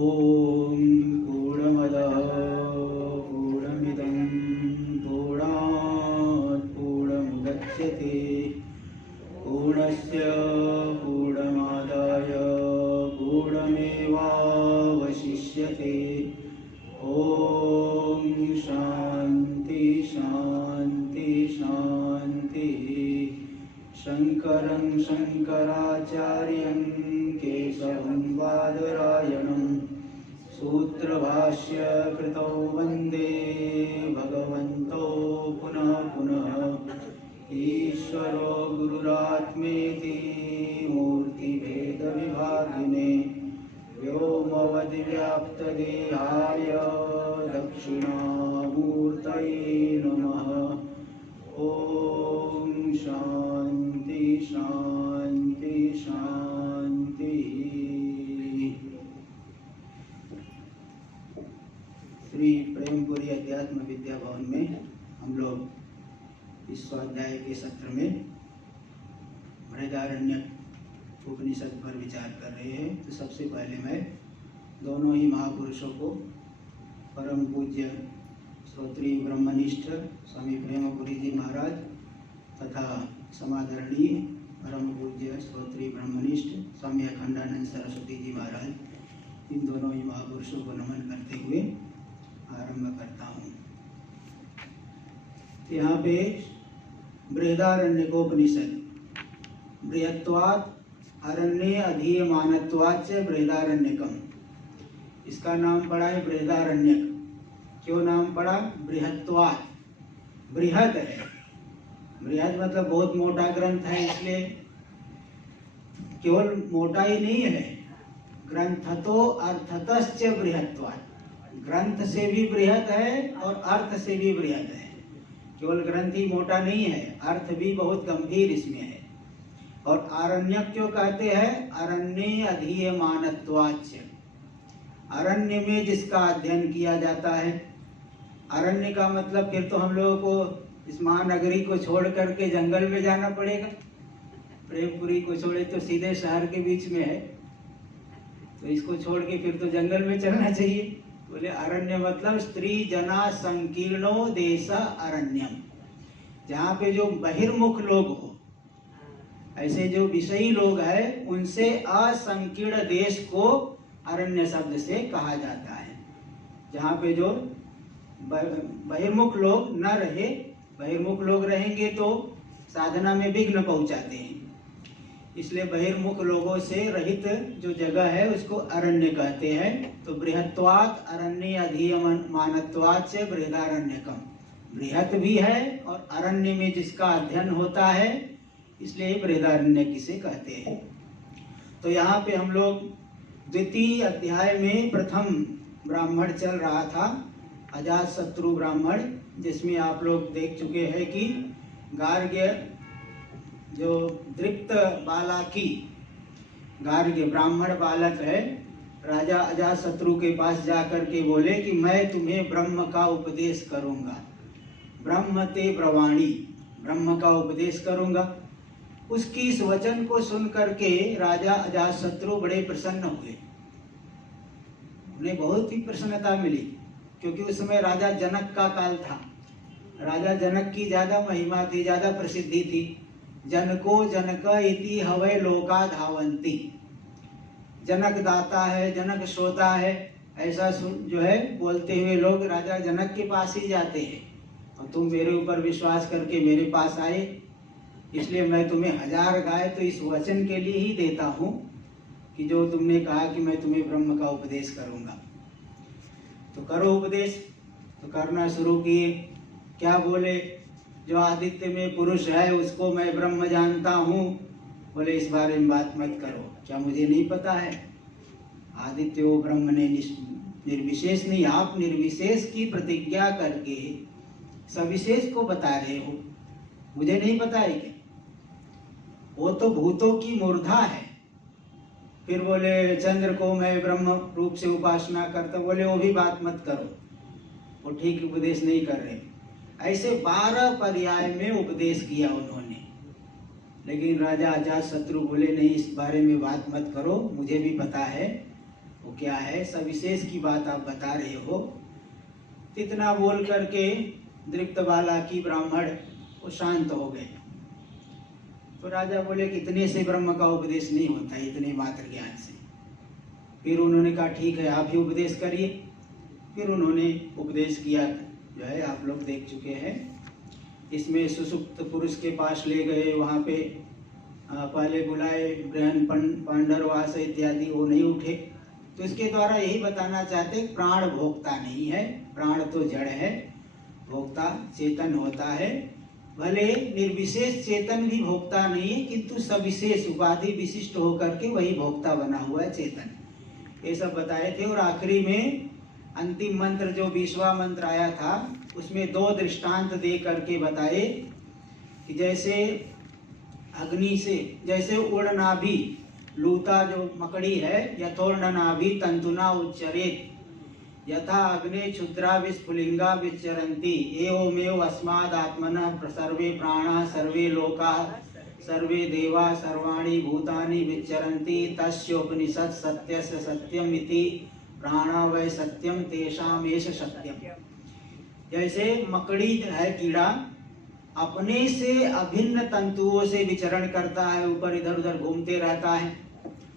ॐ पूर्णमदः पूर्णमिदं पूर्णात् पूर्णमुदच्यते पूर्णस्य पूर्णमादाय पूर्णमेवावशिष्यते। ॐ शान्ति शान्ति शान्तिः। शङ्करं शङ्कराचार्यं केशवं बादरायणं सूत्रभाष्य कृतौ वन्दे भगवन्तौ पुनः पुनः। ईश्वरो गुरुरात्मेति मूर्तिभेदविभागिने व्योमवद्व्याप्तदेहाय दक्षिणामूर्तये नमः। ॐ शान्ति शान्ति शान्ति। श्री प्रेमपुरी अध्यात्म विद्या भवन में हम लोग इस स्वाध्याय के सत्र में बृहदारण्यक उपनिषद पर विचार कर रहे हैं। तो सबसे पहले मैं दोनों ही महापुरुषों को, परम पूज्य श्रोत्रिय ब्रह्मनिष्ठ स्वामी प्रेमपुरी जी महाराज तथा समादरणीय परम पूज्य श्रोत्रिय ब्रह्मनिष्ठ स्वामी अखंडानंद सरस्वती जी महाराज, इन दोनों ही महापुरुषों को नमन करते हुए आरंभ करता हूँ। यहाँ पे बृहदारण्यकोपनिषद, बृहत्वात् अरण्ये अधीयमानत्वाच्च बृहदारण्यकम, इसका नाम पड़ा है बृहदारण्यक। क्यों नाम पड़ा? बृहत्वात्, बृहद है। बृहद मतलब बहुत मोटा ग्रंथ है, इसलिए केवल मोटा ही नहीं है, ग्रंथतो अर्थतश्च बृहत्वात्, ग्रंथ से भी बृहद है और अर्थ से भी बृहद है। केवल ग्रंथ ही मोटा नहीं है, अर्थ भी बहुत गंभीर इसमें है। और आरण्यक क्यों कहते हैं? अरण्ये अधीयमानत्वाच्च, अरण्य में जिसका अध्ययन किया जाता है। अरण्य का मतलब फिर तो हम लोगों को इस महानगरी को छोड़ करके जंगल में जाना पड़ेगा। प्रेमपुरी को छोड़े तो सीधे शहर के बीच में है, तो इसको छोड़ के फिर तो जंगल में चलना चाहिए। बोले अरण्य मतलब स्त्री जना संकीर्णो देश अरण्यम, जहाँ पे जो बहिर्मुख लोग हो, ऐसे जो विषयी लोग हैं, उनसे असंकीर्ण देश को अरण्य शब्द से कहा जाता है। जहाँ पे जो बहिर्मुख लोग न रहे, बहिर्मुख लोग रहेंगे तो साधना में विघ्न पहुंचाते हैं, इसलिए बहिर्मुख लोगों से रहित जो जगह है उसको अरण्य कहते हैं। तो बृहत्वात् अरण्य अधीयमानत्वाच्च बृहदारण्यकम, बृहत भी है और अरण्य में जिसका अध्ययन होता है, इसलिए बृहदारण्य किसे कहते हैं। तो यहाँ पे हम लोग द्वितीय अध्याय में प्रथम ब्राह्मण चल रहा था, अजातशत्रु ब्राह्मण, जिसमें आप लोग देख चुके हैं कि गार्ग्य जो दृप्त बालाकी, गार्ग्य ब्राह्मण बालक है, राजा अजातशत्रु के पास जाकर के बोले कि मैं तुम्हें ब्रह्म का उपदेश करूंगा, ब्रह्म ते ब्रवाणी, ब्रह्म का उपदेश करूंगा। उसकी इस वचन को सुन करके राजा अजातशत्रु बड़े प्रसन्न हुए, उन्हें बहुत ही प्रसन्नता मिली, क्योंकि उस समय राजा जनक का काल था। राजा जनक की ज्यादा महिमा थी, ज्यादा प्रसिद्धि थी। जनको जनक इति हवै लोका धावंती, जनक दाता है, जनक श्रोता है, ऐसा जो है बोलते हुए लोग राजा जनक के पास ही जाते हैं। और तुम मेरे ऊपर विश्वास करके मेरे पास आए, इसलिए मैं तुम्हें 1000 गाय तो इस वचन के लिए ही देता हूँ कि जो तुमने कहा कि मैं तुम्हें ब्रह्म का उपदेश करूँगा, तो करो उपदेश। तो करना शुरू किए। क्या बोले? जो आदित्य में पुरुष है उसको मैं ब्रह्म जानता हूँ। बोले इस बारे में बात मत करो, क्या मुझे नहीं पता है? आदित्य वो ब्रह्म ने निर्विशेष नहीं, आप निर्विशेष की प्रतिज्ञा करके सविशेष को बता रहे हो, मुझे नहीं पता है क्या? वो तो भूतों की मूर्धा है। फिर बोले चंद्र को मैं ब्रह्म रूप से उपासना करता, बोले वो भी बात मत करो, वो ठीक उपदेश नहीं कर रहे। ऐसे 12 पर्याय में उपदेश किया उन्होंने, लेकिन राजा अजातशत्रु बोले नहीं, इस बारे में बात मत करो, मुझे भी पता है, वो क्या है, सविशेष की बात आप बता रहे हो। इतना बोल करके दृप्तबाला की ब्राह्मण वो शांत हो गए। तो राजा बोले कि इतने से ब्रह्म का उपदेश नहीं होता, इतने मात्र ज्ञान से। फिर उन्होंने कहा ठीक है, आप ही उपदेश करिए। फिर उन्होंने उपदेश किया, जो है आप लोग देख चुके हैं। इसमें सुसुप्त पुरुष के पास ले गए, वहाँ पे पहले बुलाए, बृहन पांडरवास इत्यादि, वो नहीं उठे। तो इसके द्वारा यही बताना चाहते, प्राण भोक्ता नहीं है, प्राण तो जड़ है, भोक्ता चेतन होता है। भले निर्विशेष चेतन भी भोक्ता नहीं है, किंतु सविशेष उपाधि विशिष्ट होकर के वही भोक्ता बना हुआ है चेतन। ये सब बताए थे। और आखिरी में अंतिम मंत्र जो 20वां मंत्र आया था, उसमें 2 दृष्टांत दे करके बताए कि जैसे अग्नि से, जैसे उड़नाभि, लूता जो मकड़ी है, यथोर्णनाभि तंतुना उच्चरेत यथा अग्ने क्षुद्रा विस्फुलिंगा विचरन्ति एवमेव अस्मादात्मनः सर्वे प्राणाः सर्वे लोकाः सर्वे देवा सर्वाणि भूतानि विचरन्ति तस्योपनिषत् सत्यस्य सत्यम इति प्राणा वै सत्यम तेषामेष सत्यम। जैसे मकड़ी है, कीड़ा अपने से अभिन्न तंतुओं से विचरण करता है, ऊपर इधर उधर घूमते रहता है।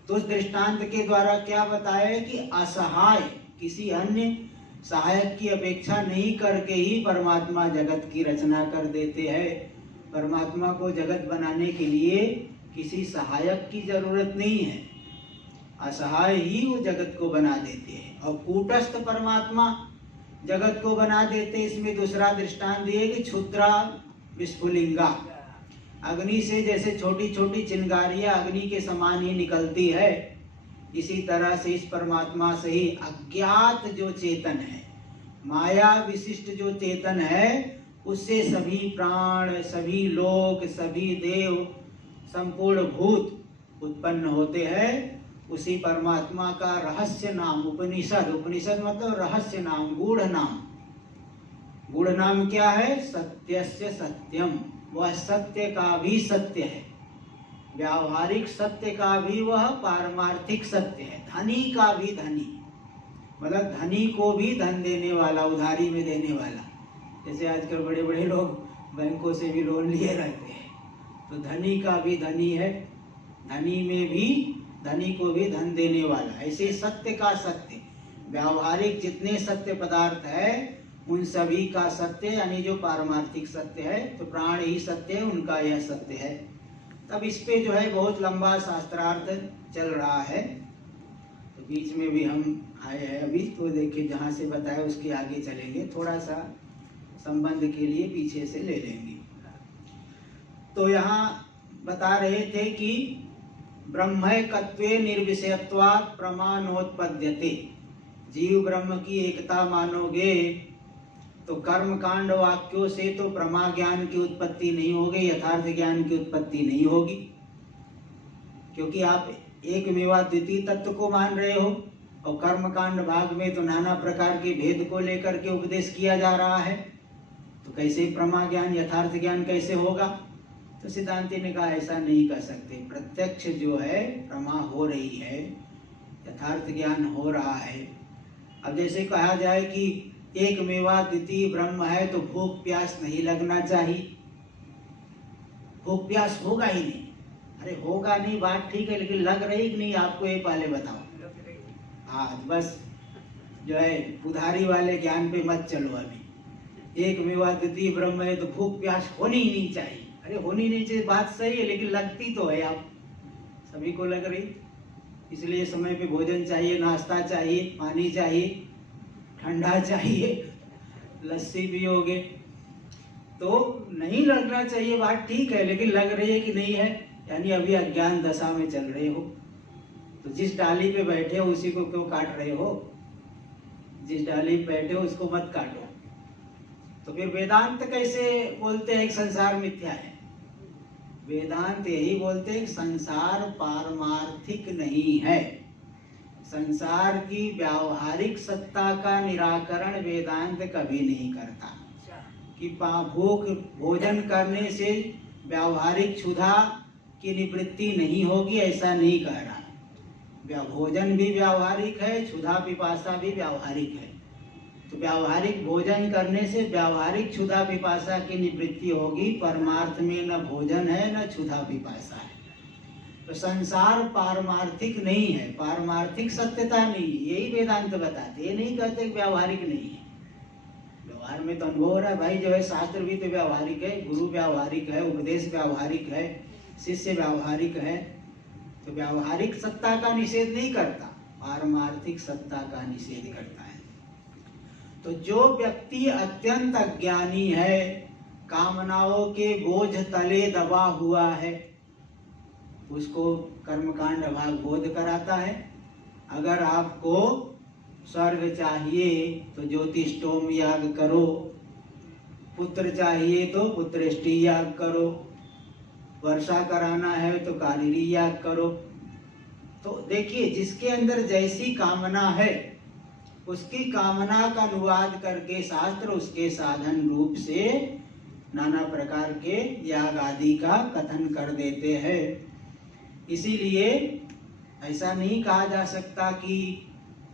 तो उस दृष्टांत के द्वारा क्या बताया कि असहाय, किसी अन्य सहायक की अपेक्षा नहीं करके ही परमात्मा जगत की रचना कर देते हैं। परमात्मा को जगत बनाने के लिए किसी सहायक की जरूरत नहीं है, असहाय ही वो जगत को बना देते हैं। और कूटस्थ परमात्मा जगत को बना देते। इसमें दूसरा दृष्टांत दिए कि क्षुद्रा विस्फुलिंगा, अग्नि से जैसे छोटी छोटी चिंगारियां अग्नि के समान ही निकलती है, इसी तरह से इस परमात्मा से ही अज्ञात जो चेतन है, माया विशिष्ट जो चेतन है, उससे सभी प्राण, सभी लोक, सभी देव, संपूर्ण भूत उत्पन्न होते हैं। उसी परमात्मा का रहस्य नाम उपनिषद, उपनिषद मतलब रहस्य नाम, गूढ़ नाम। गूढ़ नाम क्या है? सत्यस्य सत्यम, वह सत्य का भी सत्य है, व्यावहारिक सत्य का भी वह पारमार्थिक सत्य है, धनी का भी धनी, मतलब धनी को भी धन देने वाला, उधारी में देने वाला। जैसे आजकल बड़े बड़े लोग बैंकों से भी लोन लिए रहते हैं, तो धनी का भी धनी है, धनी में भी धनी को भी धन देने वाला। ऐसे सत्य का सत्य, व्यावहारिक जितने सत्य पदार्थ है उन सभी का सत्य, यानी जो पारमार्थिक सत्य है, तो प्राण ही सत्य है, उनका यह सत्य है। तब इस पे जो है बहुत लंबा शास्त्रार्थ चल रहा है, तो बीच में भी हम आए हैं अभी, तो देखिए जहाँ से बताया उसके आगे चलेंगे, थोड़ा सा संबंध के लिए पीछे से ले लेंगे। तो यहाँ बता रहे थे कि ब्रह्मैकत्वे निर्विषयत्वात् प्रमाणोत्पद्यते, जीव ब्रह्म की एकता मानोगे तो कर्म कांड वाक्यों से तो प्रमा ज्ञान की उत्पत्ति नहीं होगी, यथार्थ ज्ञान की उत्पत्ति नहीं होगी, क्योंकि आप एक मेवा द्वितीय तत्व को मान रहे हो, और कर्म कांड भाग में तो नाना प्रकार के भेद को लेकर के उपदेश किया जा रहा है, तो कैसे प्रमा ज्ञान, यथार्थ ज्ञान कैसे होगा? तो सिद्धांति ने कहा ऐसा नहीं कर सकते, प्रत्यक्ष जो है प्रमा हो रही है, यथार्थ ज्ञान हो रहा है। अब जैसे कहा जाए कि एक मेवा द्वितीय ब्रह्म है, तो भूख प्यास नहीं लगना चाहिए, भूख प्यास होगा ही नहीं। अरे होगा नहीं बात ठीक है, लेकिन लग रही कि नहीं आपको, ये पहले बताओ। हाँ, बस जो है उधारी वाले ज्ञान पे मत चलो। अभी एक मेवा द्वितीय ब्रह्म है तो भूख प्यास होनी ही नहीं चाहिए। अरे होनी नहीं चाहिए बात सही है, लेकिन लगती तो है, आप सभी को लग रही। इसलिए समय पे भोजन चाहिए, नाश्ता चाहिए, पानी चाहिए, ठंडा चाहिए, लस्सी पियोगे, तो नहीं लगना चाहिए बात ठीक है, लेकिन लग रही है कि नहीं है, यानी अभी अज्ञान दशा में चल रहे हो। तो जिस डाली पे बैठे हो उसी को क्यों काट रहे हो? जिस डाली पे बैठे हो उसको मत काटो। तो फिर वेदांत कैसे बोलते हैं कि संसार मिथ्या है? वेदांत यही बोलते हैं कि संसार पारमार्थिक नहीं है। संसार की व्यावहारिक सत्ता का निराकरण वेदांत कभी नहीं करता, कि भूख भोजन करने से व्यावहारिक क्षुधा की निवृत्ति नहीं होगी, ऐसा नहीं कह रहा। भोजन भी व्यावहारिक है, क्षुधा पिपासा भी व्यावहारिक है। तो व्यावहारिक भोजन करने से व्यावहारिक क्षुधा पिपासा की निवृत्ति होगी, परमार्थ में न भोजन है न क्षुधा पिपासा है। तो संसार पारमार्थिक नहीं है, पारमार्थिक सत्यता नहीं है, यही वेदांत बताते। ये नहीं कहते व्यावहारिक नहीं है। व्यवहार में तो अनुभव हो रहा है भाई, जो है शास्त्र भी तो व्यावहारिक है, गुरु व्यावहारिक है, उपदेश व्यावहारिक है, शिष्य व्यावहारिक है। तो व्यावहारिक सत्ता का निषेध नहीं करता, पारमार्थिक सत्ता का निषेध करता है। तो जो व्यक्ति अत्यंत अज्ञानी है, कामनाओं के बोझ तले दबा हुआ है, उसको कर्मकांड भाग बोध कराता है। अगर आपको स्वर्ग चाहिए तो ज्योतिष्टोम याग करो, पुत्र चाहिए तो पुत्रेष्टि याग करो, वर्षा कराना है तो कालिरी याग करो। तो देखिए, जिसके अंदर जैसी कामना है उसकी कामना का अनुवाद करके शास्त्र उसके साधन रूप से नाना प्रकार के याग आदि का कथन कर देते हैं। इसीलिए ऐसा नहीं कहा जा सकता कि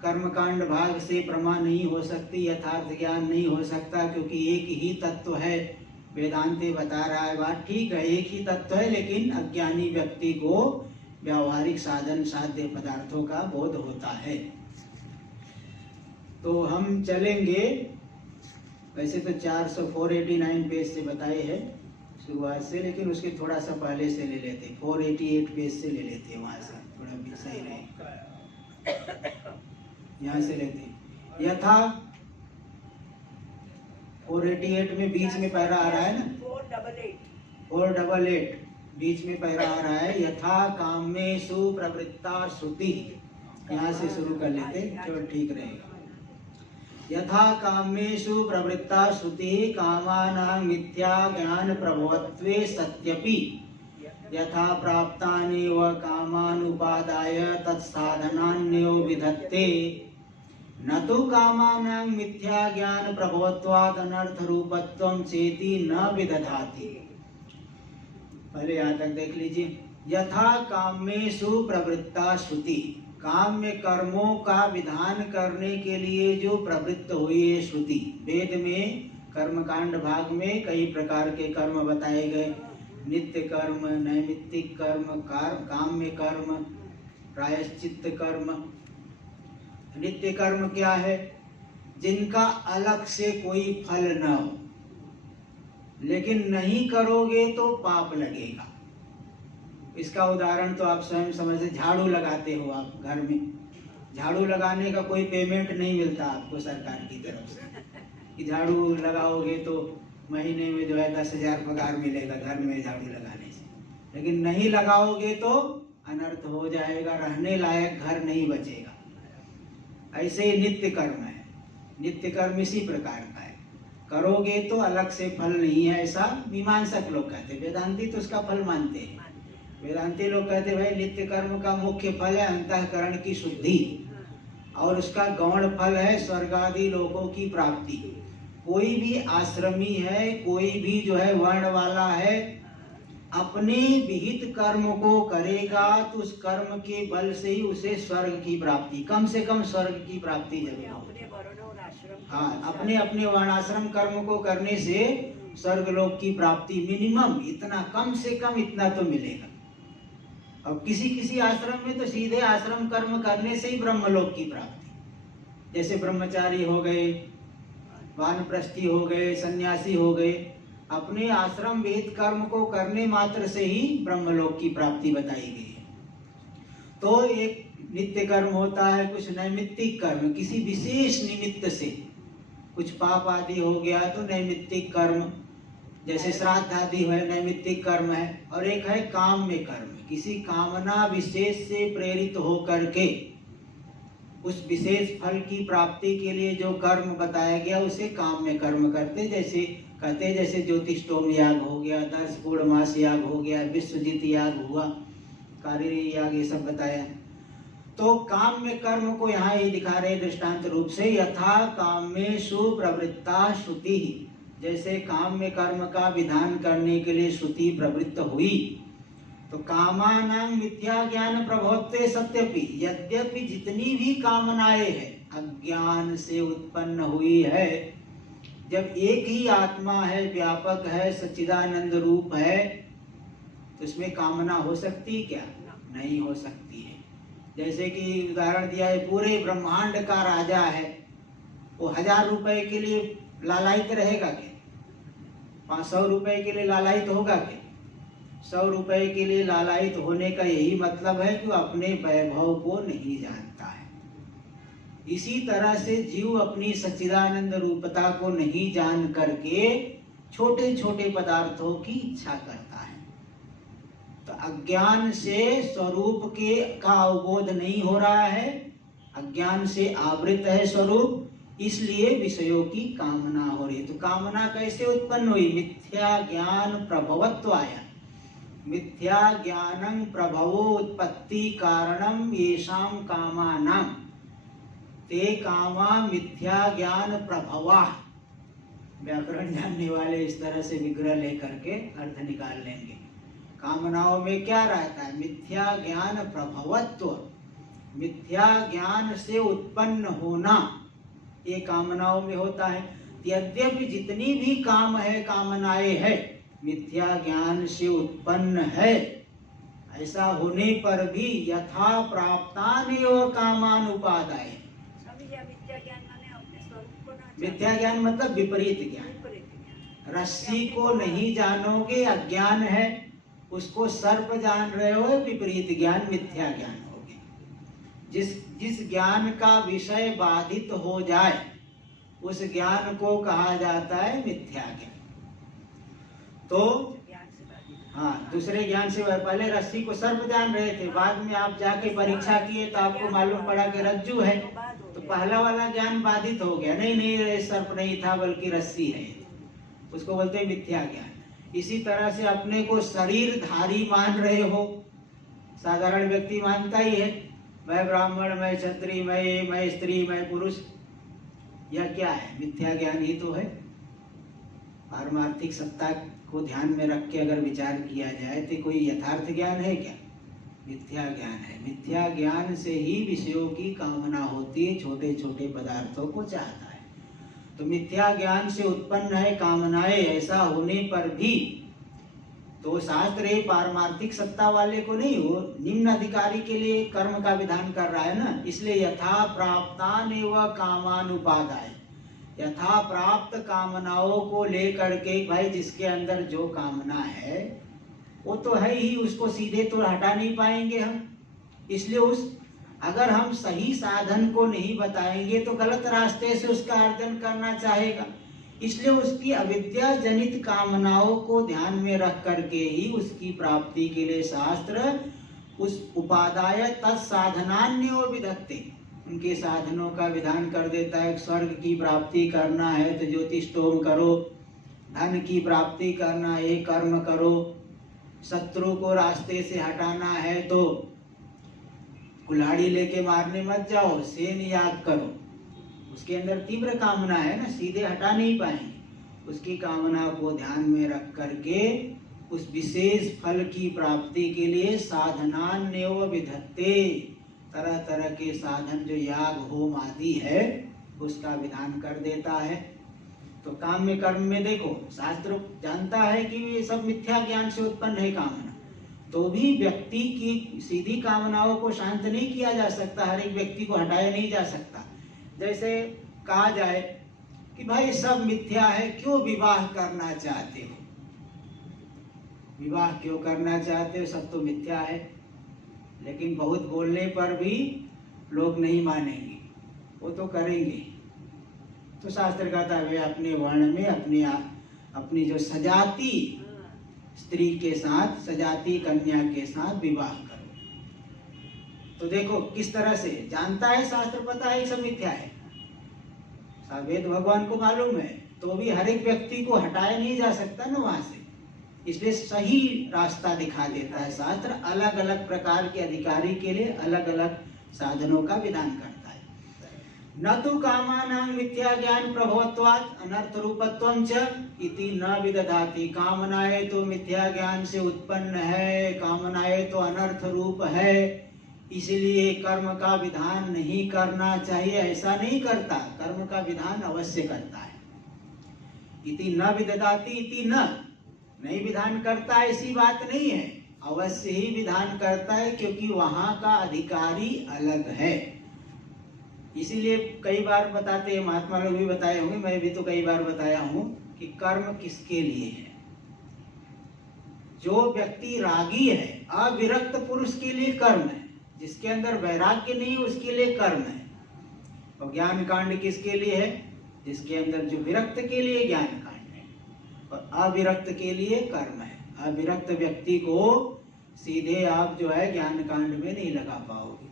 कर्मकांड भाग से प्रमा नहीं हो सकती, यथार्थ ज्ञान नहीं हो सकता, क्योंकि एक ही तत्व है। वेदांते बता रहा है बात ठीक है, एक ही तत्व है, लेकिन अज्ञानी व्यक्ति को व्यावहारिक साधन साध्य पदार्थों का बोध होता है। तो हम चलेंगे, वैसे तो 489 पेज से बताए हैं शुरुआत से, लेकिन उसके थोड़ा सा पहले से ले लेते, 488 पेज से ले लेते, वहां से थोड़ा भी सही रहेगा, यहाँ से लेते। यथा 488 में बीच में पैरा आ रहा है ना, 488 बीच में पैरा आ रहा है, यथा कामेषु प्रवृत्ता श्रुति, यहाँ से शुरू कर लेते, चलो ठीक रहेगा। यथा कामेषु प्रवृत्ता श्रुति कामानां मिथ्या ज्ञान प्रभवत्वे सत्यपि यथा प्राप्तानेव कामानुपादाय तत्साधनान्यो विधत्ते न तो कामानां मिथ्या ज्ञान प्रभवत्वात् अनर्थ रूपत्वं चेति न विदधाति। पहले यहाँ तक देख लीजिए। यथा कामेषु प्रवृत्ता श्रुति, काम में कर्मों का विधान करने के लिए जो प्रवृत्त हुई है श्रुति। वेद में कर्मकांड भाग में कई प्रकार के कर्म बताए गए, नित्य कर्म, नैमित्तिक कर्म, काम्य कर्म, प्रायश्चित्त कर्म। नित्य कर्म क्या है? जिनका अलग से कोई फल न हो, लेकिन नहीं करोगे तो पाप लगेगा। इसका उदाहरण तो आप स्वयं समझते, झाड़ू लगाते हो आप घर में, झाड़ू लगाने का कोई पेमेंट नहीं मिलता आपको सरकार की तरफ से कि झाड़ू लगाओगे तो महीने में जो है 10,000 पगार मिलेगा घर में झाड़ू लगाने से, लेकिन नहीं लगाओगे तो अनर्थ हो जाएगा, रहने लायक घर नहीं बचेगा। ऐसे ही नित्य कर्म है, नित्य कर्म इसी प्रकार का है, करोगे तो अलग से फल नहीं है, ऐसा मीमांसक लोग कहते हैं। वेदांती तो उसका फल मानते हैं। वेदांती लोग कहते भाई नित्य कर्म का मुख्य फल है अंतःकरण की शुद्धि, और उसका गौण फल है स्वर्ग आदि लोकों की प्राप्ति। कोई भी आश्रमी है, कोई भी जो है वर्ण वाला है, अपने विहित कर्म को करेगा तो उस कर्म के बल से ही उसे स्वर्ग की प्राप्ति, कम से कम स्वर्ग की प्राप्ति जरूर होगी। हाँ, अपने अपने वर्णाश्रम कर्म को करने से स्वर्ग लोक की प्राप्ति मिनिमम इतना, कम से कम इतना तो मिलेगा। और किसी किसी आश्रम में तो सीधे आश्रम कर्म करने से ही ब्रह्मलोक की प्राप्ति, जैसे ब्रह्मचारी हो गए, वानप्रस्थी हो गए, सन्यासी हो गए, अपने आश्रम विहित कर्म को करने मात्र से ही ब्रह्मलोक की प्राप्ति बताई गई है। तो एक नित्य कर्म होता है, कुछ नैमित्तिक कर्म किसी विशेष निमित्त से, कुछ पाप आदि हो गया तो नैमित्तिक कर्म, जैसे श्राद्ध आदि है नैमित्तिक कर्म है। और एक है काम्य कर्म, किसी कामना विशेष से प्रेरित होकर के उस विशेष फल की प्राप्ति के लिए जो कर्म बताया गया उसे काम्य कर्म करते, जैसे कहते जैसे ज्योतिष्टोम याग हो गया, 10 पूर्णमास याग हो गया, विश्वजित याग हुआ, कारिणी याग, ये सब बताया। तो काम्य कर्म को यहाँ ये दिखा रहे दृष्टांत रूप से, यथा कामेषु प्रवृत्ता श्रुति, जैसे काम्य कर्म का विधान करने के लिए श्रुति प्रवृत्त हुई, तो कामानां मिथ्या ज्ञान प्रभवते सत्यपि, यद्यपि जितनी भी कामनाएं हैं अज्ञान से उत्पन्न हुई है। जब एक ही आत्मा है, व्यापक है, सच्चिदानंद रूप है, तो इसमें कामना हो सकती क्या? नहीं हो सकती है। जैसे कि उदाहरण दिया है, पूरे ब्रह्मांड का राजा है, वो 1000 रुपए के लिए लालायित रहेगा क्या? 500 रुपए के लिए लालायित होगा क्या? 100 रुपए के लिए लालायित होने का यही मतलब है कि वो अपने वैभव को नहीं जानता है। इसी तरह से जीव अपनी सच्चिदानंद रूपता को नहीं जान करके छोटे छोटे पदार्थों की इच्छा करता है। तो अज्ञान से स्वरूप के का अवबोध नहीं हो रहा है, अज्ञान से आवृत है स्वरूप, इसलिए विषयों की कामना हो रही है। तो कामना कैसे उत्पन्न हुई? मिथ्या ज्ञान प्रभवत्वाया, मिथ्या ज्ञानं प्रभवो उत्पत्ति कारणम येषां कामानां, ते कामा मिथ्या ज्ञान प्रभवा। व्याकरण जानने वाले इस तरह से विग्रह लेकर के अर्थ निकाल लेंगे। कामनाओं में क्या रहता है? मिथ्या ज्ञान प्रभवत्व, मिथ्या ज्ञान से उत्पन्न होना, ये कामनाओं में होता है। यद्यपि जितनी भी काम है, कामनाएं है, मिथ्या ज्ञान से उत्पन्न है। ऐसा होने पर भी यथा प्राप्तानेव कामानुपादाय, मिथ्या ज्ञान मतलब विपरीत ज्ञान। रस्सी को नहीं जानोगे, अज्ञान है, उसको सर्प जान रहे हो, विपरीत ज्ञान, मिथ्या ज्ञान हो गया। जिस ज्ञान का विषय बाधित हो जाए उस ज्ञान को कहा जाता है मिथ्या ज्ञान। तो हाँ, दूसरे ज्ञान से पहले रस्सी को सर्प जान रहे थे, बाद में आप जाके परीक्षा किए तो आपको मालूम पड़ा कि रज्जू है, तो पहला वाला ज्ञान बाधित हो गया, नहीं सर्प नहीं था बल्कि रस्सी है, उसको बोलते हैं मिथ्या ज्ञान। इसी तरह से अपने को शरीरधारी मान रहे हो, साधारण व्यक्ति मानता ही है, मैं ब्राह्मण, मैं क्षत्रिय, मैं स्त्री, मैं पुरुष, यह क्या है? मिथ्या ज्ञान ही तो है। पारमार्थिक सत्ता को ध्यान में रख के अगर विचार किया जाए तो कोई यथार्थ ज्ञान है क्या? मिथ्या ज्ञान है। मिथ्या ज्ञान से ही विषयों की कामना होती है, छोटे छोटे पदार्थों को चाहता है। तो मिथ्या ज्ञान से उत्पन्न है कामनाएं। ऐसा होने पर भी तो शास्त्र पारमार्थिक सत्ता वाले को नहीं, हो निम्न अधिकारी के लिए कर्म का विधान कर रहा है ना, इसलिए यथा प्राप्तानेव कामानुपादाय, यथा प्राप्त कामनाओं को लेकर के, भाई जिसके अंदर जो कामना है वो तो है ही, उसको सीधे तो हटा नहीं पाएंगे हम, इसलिए अगर हम सही साधन को नहीं बताएंगे तो गलत रास्ते से उसका अर्जन करना चाहेगा। इसलिए उसकी अविद्या जनित कामनाओं को ध्यान में रख करके ही उसकी प्राप्ति के लिए शास्त्र उस उपादाय तत्साधनान्यो विधत्ते, उनके साधनों का विधान कर देता है। स्वर्ग की प्राप्ति करना है तो ज्योतिषोम करो, धन की प्राप्ति करना है कर्म करो, शत्रु को रास्ते से हटाना है तो कुल्हाड़ी लेके मारने मत जाओ, सेन याग करो। उसके अंदर तीव्र कामना है ना, सीधे हटा नहीं पाएंगे। उसकी कामना को ध्यान में रख करके उस विशेष फल की प्राप्ति के लिए साधनान्यव विधत्ते, तरह तरह के साधन जो याग होम आदि है उसका विधान कर देता है। तो काम में कर्म में देखो, शास्त्र जानता है कि ये सब मिथ्या ज्ञान से उत्पन्न है कामना, तो भी व्यक्ति की सीधी कामनाओं को शांत नहीं किया जा सकता, हर एक व्यक्ति को हटाया नहीं जा सकता। जैसे कहा जाए कि भाई सब मिथ्या है, क्यों विवाह करना चाहते हो? विवाह क्यों करना चाहते हो? सब तो मिथ्या है। लेकिन बहुत बोलने पर भी लोग नहीं मानेंगे, वो तो करेंगे। तो शास्त्र कहता है अपने वर्ण में अपनी जो सजाती स्त्री के साथ, सजाती कन्या के साथ विवाह करो। तो देखो किस तरह से जानता है शास्त्र, पता है सब मिथ्या है, वेद भगवान को मालूम है, तो भी हर एक व्यक्ति को हटाया नहीं जा सकता ना वहां से, इसलिए सही रास्ता दिखा देता है शास्त्र। अलग अलग प्रकार के अधिकारी के लिए अलग अलग साधनों का विधान करता है। न तु कामानां मिथ्या ज्ञान प्रभवत्वात् अनर्थ रूपत्वं च इति न विदधाति। कामनाएं तो मिथ्या ज्ञान से उत्पन्न है, कामनाएं तो अनर्थ रूप है, इसलिए कर्म का विधान नहीं करना चाहिए, ऐसा नहीं करता। कर्म का विधान अवश्य करता है। इति न विदधाति, इति न, नहीं विधान करता ऐसी बात नहीं है, अवश्य ही विधान करता है, क्योंकि वहां का अधिकारी अलग है। इसीलिए कई बार बताते हैं, महात्मा लोग भी बताए होंगे, मैं भी तो कई बार बताया हूं कि कर्म किसके लिए है। जो व्यक्ति रागी है, अविरक्त पुरुष के लिए कर्म है, जिसके अंदर वैराग्य नहीं उसके लिए कर्म है। और ज्ञान कांड किसके लिए है? जिसके अंदर जो विरक्त के लिए ज्ञान कांड है, और अविरक्त के लिए कर्म है। अविरक्त व्यक्ति को सीधे आप जो है ज्ञान कांड में नहीं लगा पाओगे।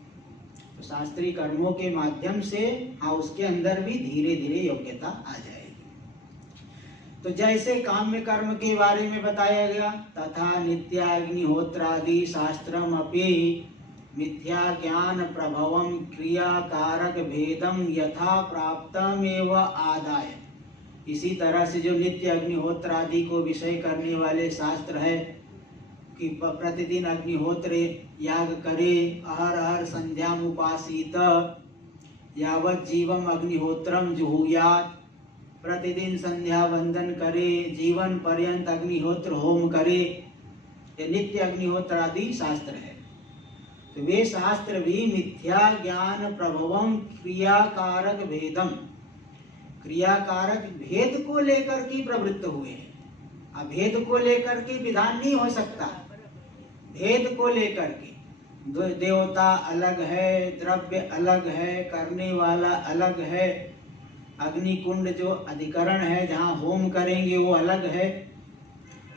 तो शास्त्रीय कर्मों के माध्यम से हाँ उसके अंदर भी धीरे धीरे योग्यता आ जाएगी। तो जैसे काम्य कर्म के बारे में बताया गया, तथा नित्याग्निहोत्रादि शास्त्रम अपि मिथ्या ज्ञान प्रभवम क्रिया कारक भेदम यथा प्राप्तमेव आदाय। इसी तरह से जो नित्य अग्निहोत्र आदि को विषय करने वाले शास्त्र है कि प्रतिदिन अग्निहोत्र याग करे, अहर अहर संध्याम उपासीत, यावत जीवम अग्निहोत्रम जुहुयात, प्रतिदिन संध्या वंदन करे, जीवन पर्यंत अग्निहोत्र होम करे, ये नित्य अग्निहोत्र आदि शास्त्र है। तो वे शास्त्र भी मिथ्या ज्ञान प्रभवम क्रियाकारक भेदम, क्रियाकारक भेद को लेकर के प्रवृत्त हुए हैं। अभेद को लेकर के विधान नहीं हो सकता, भेद को लेकर के। देवता अलग है, द्रव्य अलग है, करने वाला अलग है, अग्निकुंड जो अधिकरण है जहाँ होम करेंगे वो अलग है।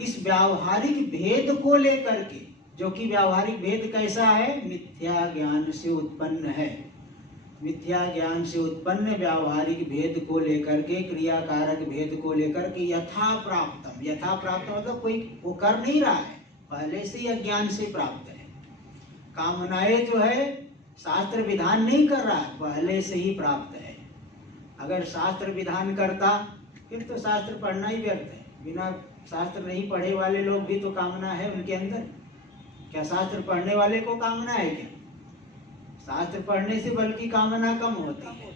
इस व्यावहारिक भेद को लेकर के, जो कि व्यावहारिक भेद कैसा है? मिथ्या ज्ञान से उत्पन्न है। मिथ्या ज्ञान से उत्पन्न व्यावहारिक भेद को लेकर के, क्रियाकारक भेद को लेकर के यथा प्राप्तम, यथा प्राप्त मतलब कोई वो कर नहीं रहा है, पहले से यह ज्ञान से प्राप्त है। कामनाएं जो है शास्त्र विधान नहीं कर रहा है, पहले से ही प्राप्त है। अगर शास्त्र विधान करता फिर तो शास्त्र पढ़ना ही व्यर्थ है। बिना शास्त्र नहीं पढ़े वाले लोग भी तो कामना है उनके अंदर। क्या शास्त्र पढ़ने वाले को कामना है क्या? शास्त्र पढ़ने से बल्कि कामना कम होती है,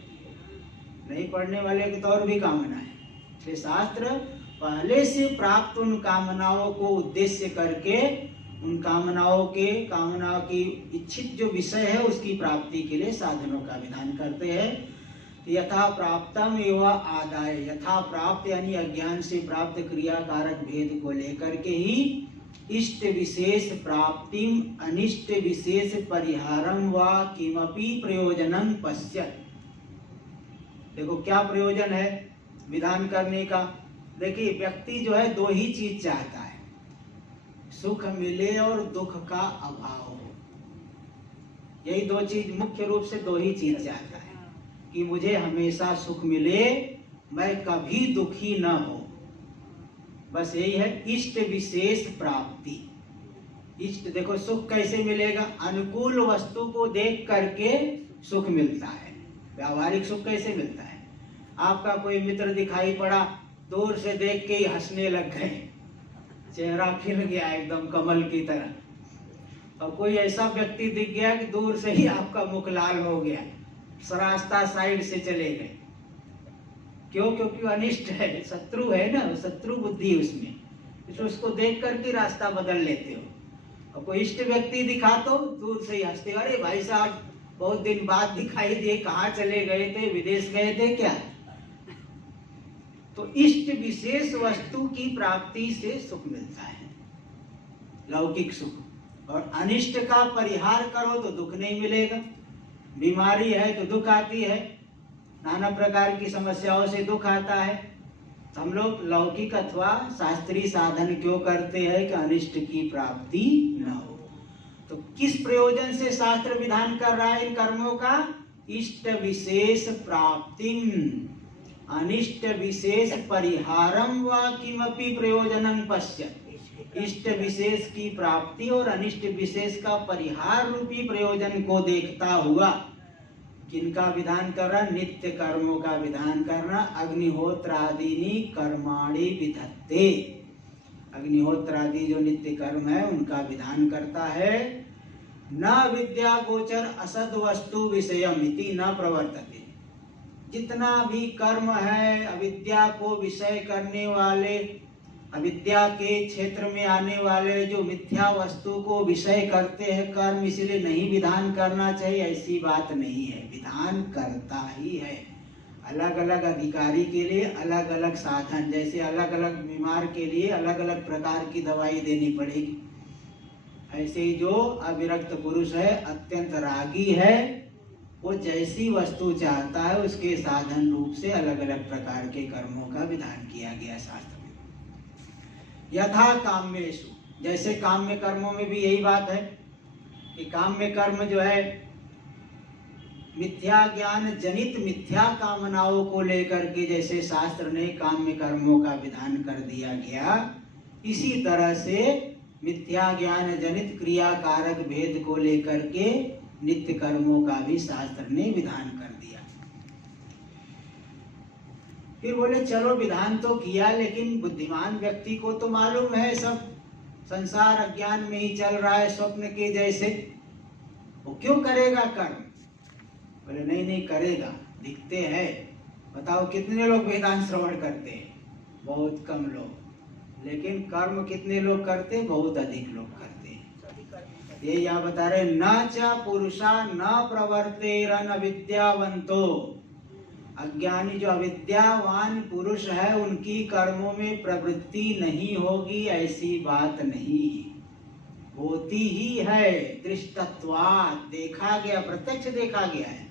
नहीं पढ़ने वाले को तो और भी कामना है। इसलिए शास्त्र पहले से प्राप्त उन कामनाओं को उद्देश्य करके, उन कामनाओं की इच्छित जो विषय है उसकी प्राप्ति के लिए साधनों का विधान करते हैं। यथा प्राप्तम एवं आदाय, यथा प्राप्त यानी अज्ञान से प्राप्त क्रियाकारक भेद को लेकर के ही इष्ट विशेष प्राप्तिम अनिष्ट विशेष परिहारम व किमपि प्रयोजनम पश्यत। देखो क्या प्रयोजन है विधान करने का। देखिए व्यक्ति जो है दो ही चीज चाहता है, सुख मिले और दुख का अभाव हो। यही दो चीज, मुख्य रूप से दो ही चीज चाहता है कि मुझे हमेशा सुख मिले, मैं कभी दुखी न हो। बस यही है इष्ट विशेष प्राप्ति। इष्ट देखो सुख कैसे मिलेगा? अनुकूल वस्तु को देख करके सुख मिलता है। व्यावहारिक सुख कैसे मिलता है? आपका कोई मित्र दिखाई पड़ा, दूर से देख के ही हंसने लग गए, चेहरा खिल गया एकदम कमल की तरह। और कोई ऐसा व्यक्ति दिख गया कि दूर से ही आपका मुख लाल हो गया, रास्ता साइड से चले गए। क्यों? क्योंकि अनिष्ट है, शत्रु है ना, शत्रु बुद्धि उसमें, इसलिए उसको देख करके रास्ता बदल लेते हो। और कोई इष्ट व्यक्ति दिखा तो दूर से ही हंसते, अरे भाई साहब बहुत दिन बाद दिखाई दिए, कहाँ चले गए थे, विदेश गए थे क्या? तो इष्ट विशेष वस्तु की प्राप्ति से सुख मिलता है, लौकिक सुख। और अनिष्ट का परिहार करो तो दुख नहीं मिलेगा। बीमारी है तो दुख आती है, नाना प्रकार की समस्याओं से दुख आता है। हम लोग लौकिक अथवा शास्त्रीय साधन क्यों करते हैं? कि अनिष्ट की प्राप्ति न हो। तो किस प्रयोजन से शास्त्र विधान कर रहा है इन कर्मों का? इष्ट विशेष प्राप्तिम अनिष्ट विशेष परिहारम व किमपि प्रयोजनम पश्यत। इष्ट विशेष की प्राप्ति और अनिष्ट विशेष का परिहार रूपी प्रयोजन को देखता हुआ, किनका विधान कर रहा? नित्य कर्मों का विधान करना। अग्निहोत्रादीनि कर्माणि विधत्ते, अग्निहोत्रादि जो नित्य कर्म है उनका विधान करता है। न विद्या गोचर असद वस्तु विषयम इति न प्रवर्तते, जितना भी कर्म है अविद्या को विषय करने वाले, अविद्या के क्षेत्र में आने वाले जो मिथ्या वस्तु को विषय करते हैं कर्म, इसलिए नहीं विधान करना चाहिए, ऐसी बात नहीं है, विधान करता ही है। अलग अलग अधिकारी के लिए अलग अलग साधन, जैसे अलग अलग बीमार के लिए अलग अलग प्रकार की दवाई देनी पड़ेगी, ऐसे ही जो अविरक्त पुरुष है, अत्यंत रागी है, वो जैसी वस्तु चाहता है उसके साधन रूप से अलग अलग प्रकार के कर्मों का विधान किया गया शास्त्र में। यथा काम्येषु, जैसे काम्य कर्मों में भी यही बात है कि काम्य कर्म जो है मिथ्या ज्ञान जनित मिथ्या कामनाओं को लेकर के जैसे शास्त्र ने काम्य कर्मों का विधान कर दिया गया, इसी तरह से मिथ्या ज्ञान जनित क्रिया कारक भेद को लेकर के नित्य कर्मों का भी शास्त्र ने विधान कर दिया। फिर बोले चलो विधान तो किया, लेकिन बुद्धिमान व्यक्ति को तो मालूम है सब संसार अज्ञान में ही चल रहा है स्वप्न के जैसे, वो क्यों करेगा कर्म? बोले नहीं नहीं करेगा, दिखते हैं। बताओ कितने लोग वेदांत श्रवण करते हैं? बहुत कम लोग। लेकिन कर्म कितने लोग करते? बहुत अधिक लोग करते हैं। ये यहाँ बता रहे, न च पुरुषा न प्रवर्तेरन अविद्यावंतो, अज्ञानी जो अविद्यावान पुरुष है उनकी कर्मों में प्रवृत्ति नहीं होगी, ऐसी बात नहीं, होती ही है। दृष्टत्वात्, देखा गया, प्रत्यक्ष देखा गया है।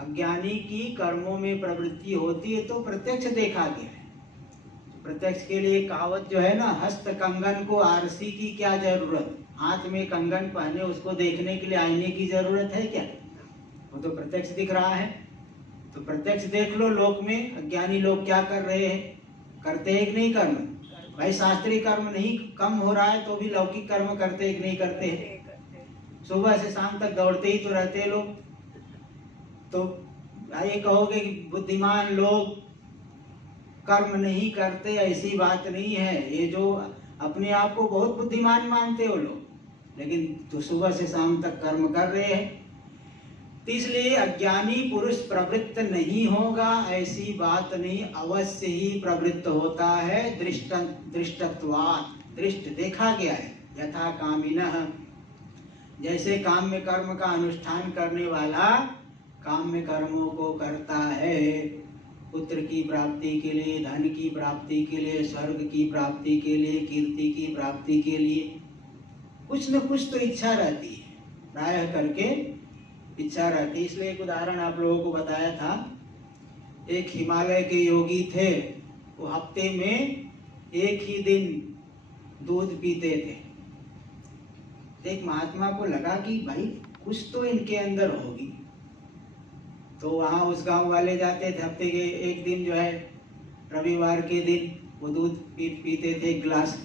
अज्ञानी की कर्मों में प्रवृत्ति होती है तो प्रत्यक्ष देखा गया है। प्रत्यक्ष के लिए कहावत जो है ना, हस्त कंगन को आरसी की क्या जरूरत, हाथ में कंगन पहने उसको देखने के लिए आईने की जरूरत है क्या? वो तो प्रत्यक्ष दिख रहा है। तो प्रत्यक्ष देख लो लोक में अज्ञानी लोग क्या कर रहे हैं, करते हैं कि नहीं कर्म? भाई शास्त्रीय कर्म नहीं कम हो रहा है तो भी लौकिक कर्म करते हैं कि नहीं करते हैं? सुबह से शाम तक दौड़ते ही तो रहते हैं लोग। तो ये कहोगे कि बुद्धिमान लोग कर्म नहीं करते, ऐसी बात नहीं है। ये जो अपने आप को बहुत बुद्धिमान मानते हो लोग, लेकिन तो सुबह से शाम तक कर्म कर रहे हैं। तो इसलिए अज्ञानी पुरुष प्रवृत्त नहीं होगा, ऐसी बात नहीं, अवश्य ही प्रवृत्त होता है। दृष्टत्वात्, दृष्ट देखा गया है। यथा कामिनः, जैसे काम्य कर्म का अनुष्ठान करने वाला काम्य कर्मों को करता है, पुत्र की प्राप्ति के लिए, धन की प्राप्ति के लिए, स्वर्ग की प्राप्ति के लिए, कीर्ति की प्राप्ति के लिए कुछ न कुछ तो इच्छा रहती है, प्रायः करके इच्छा रहती है। इसलिए एक उदाहरण आप लोगों को बताया था, एक हिमालय के योगी थे, वो हफ्ते में एक ही दिन दूध पीते थे। एक महात्मा को लगा कि भाई कुछ तो इनके अंदर होगी, तो वहाँ उस गांव वाले जाते थे, हफ्ते के एक दिन जो है रविवार के दिन वो दूध पीते थे एक गिलास।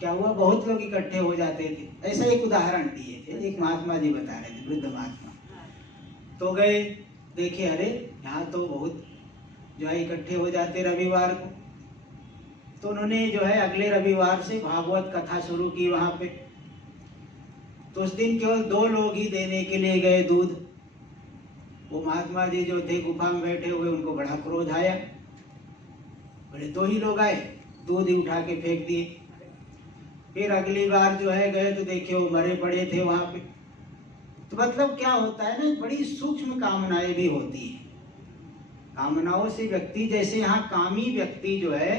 क्या हुआ, बहुत लोग इकट्ठे हो जाते थे। ऐसा एक उदाहरण दिए थे, एक महात्मा जी बता रहे थे, वृद्ध महात्मा। तो गए, देखे अरे यहाँ तो बहुत जो है इकट्ठे हो जाते रविवार को। तो उन्होंने जो है अगले रविवार से भागवत कथा शुरू की वहाँ पे। तो उस दिन केवल 2 लोग ही देने के लिए गए दूध। वो महात्मा जी जो थे गुफा में बैठे हुए, उनको बड़ा क्रोध आया, बोले 2 ही लोग आए, दूध ही उठा के फेंक दिए। फिर अगली बार जो है गए तो देखे वो मरे पड़े थे वहां पे। तो मतलब क्या होता है ना, बड़ी सूक्ष्म कामनाएं भी होती है। कामनाओं से व्यक्ति, जैसे यहाँ कामी व्यक्ति जो है